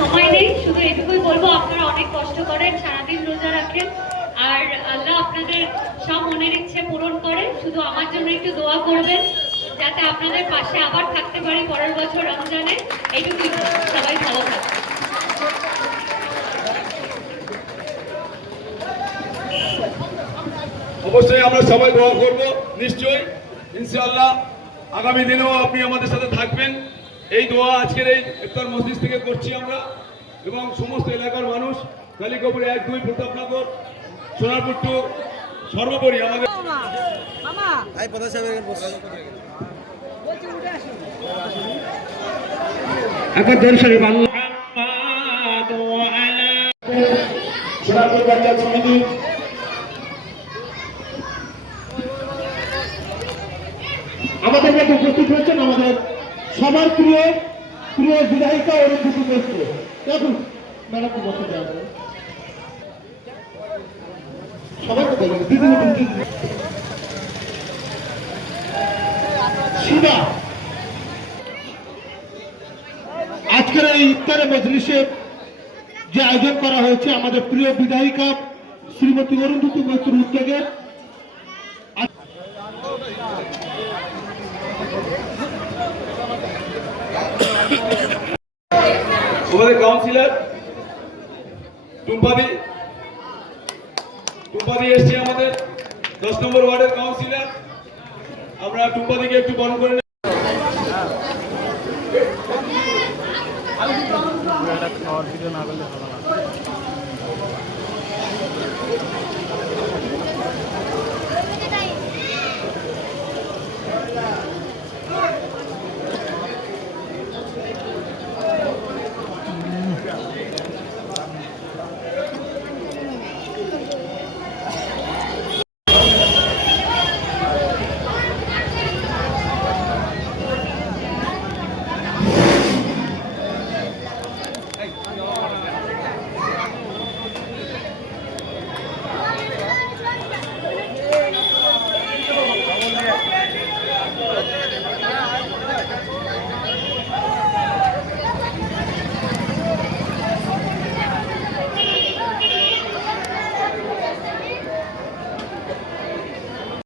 সময় নেই, শুধু এটুকুই বলবো আপনারা অনেক কষ্ট করেন, সারাদিন রোজা রাখেন, আর আল্লাহ আপনাদের সব মনের ইচ্ছে পূরণ করে। শুধু আমার জন্য একটু দোয়া করবেন যাতে আপনাদের পাশে আবার থাকতে পারি পরের বছর রমজানে। এইটুকুই, সবাই ভালো থাকবেন। অবশ্যই আমরা সবাই দোয়া করব, নিশ্চয়ই ইনশাআল্লাহ আগামী দিনেও আপনি আমাদের সাথে থাকবেন। এই দোয়া আজকের এই ইফতার মসজিদ থেকে করছি আমরা, এবং সমস্ত এলাকার মানুষ কালিকাপুর 1, 2, প্রতাপনগর, সোনারপুর টু সর্বোপরি আমাদের সোনারপুর পঞ্চায়েত সমিতি আমাদের মধ্যে উপস্থিত হয়েছেন আমাদের সবার প্রিয় প্রিয় বিধায়িকা অরুন্ধতী মিশ্র। দেখুন ম্যাডামকে বসে দেওয়া হবে, সবাইকে দেখবেন দিদি শিবা। আজকের এই ইফতারে মজলিসে যে আয়োজন করা হয়েছে আমাদের প্রিয় বিধায়িকা শ্রীমতী অরুন্ধতী মিশ্র উদ্যোগে, আমাদের কাউন্সিলর টুম্পাদি এসছে, আমাদের 10 নম্বর ওয়ার্ডের কাউন্সিলর। আমরা টুম্পাদিকে একটু বরণ করে খাওয়ার ভিডিও না করলে ভালো না।